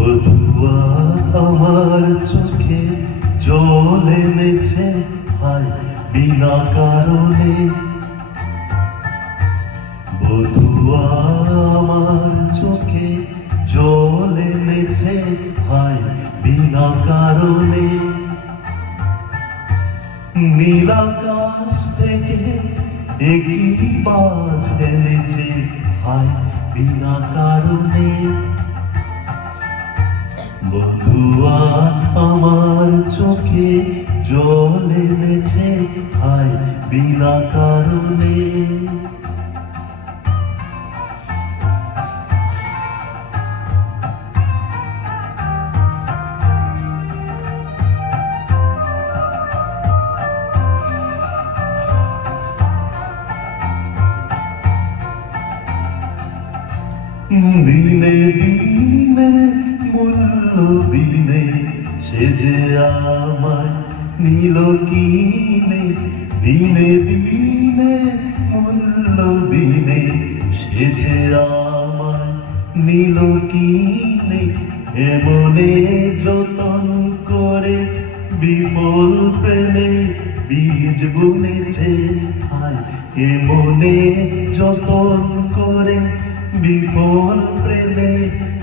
বধুয়া আমার চোখে জল এনেছে হায় বিনা কারণে। বধুয়া আমার চোখে জল এনেছে হায় বিনা কারণে। নীল আকাশ থেকে একই বাজ এনেছে হায় বিনা কারণে। বধুয়া আমার চোখে জল এনেছে হায় বিনা কারণে। দিনে দিনে মূল্য বিনে সে যে আমায় নিল কিনে। দিনে দিনে মূল্য বিনে সে যে আমায় নিল কিনে। এমনে যতন করে বিফল প্রেমে বীজ বুনেছে হায়। এমনে যতন করে বিফল প্রেমে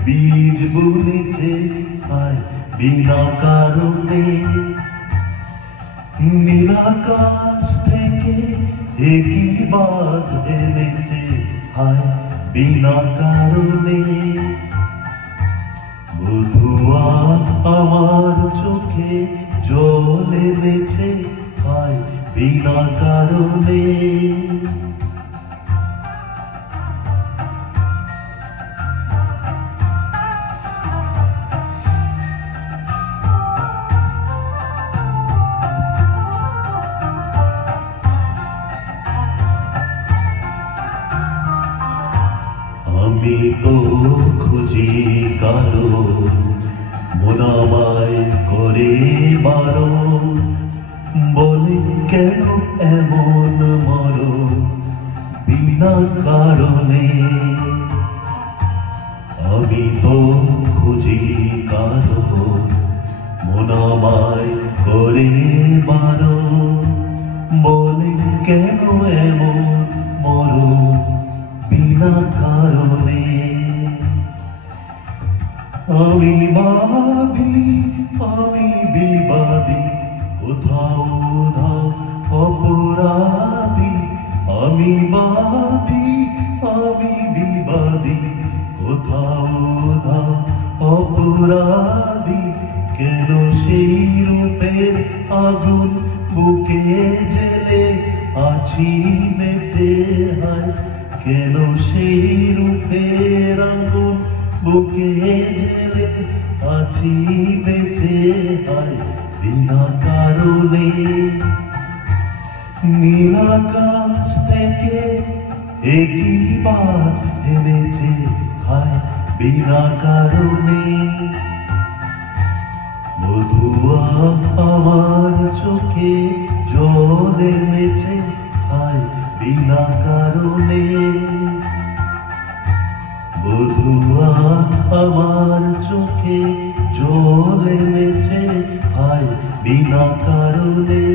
বীজ বুনেছে হায় বিনা কারণে। নীল আকাশ থেকে একই বাজ এনেছে হায় বিনা কারণে। বধুয়া আমার চোখে জল এনেছে হায় বিনা কারণে। আমি তো খুঁজি কারণ মন আমায় করে বারণ। বলে কেন এমন মরণ বিনা কারণে। আমি তো খুঁজি কারণ মন আমায় করে বারণ। বলে কেন এমন মরণ বিনা কারণে। আমি বাদী আমি বিবাদী কোথাও ধাও অপরাধী। আমি বাদী আমি বিবাদী কোথাও ধাও অপরাধী। কেন সেই রূপের আগুন বুকে জেলে আছি বেঁচে হায়। কেন সেই রূপের আগুন বুকে জেলে আছি বেঁচে হায় বিনা কারণে। নীল আকাশ থেকে একই বাজ এনেছে হায় বিনা কারণে। বধুয়া আমার চোখে জল এনেছে হায় বিনা কারণে। বধুয়া আমার চোখে জল এনেছে হায় বিনা কারণে।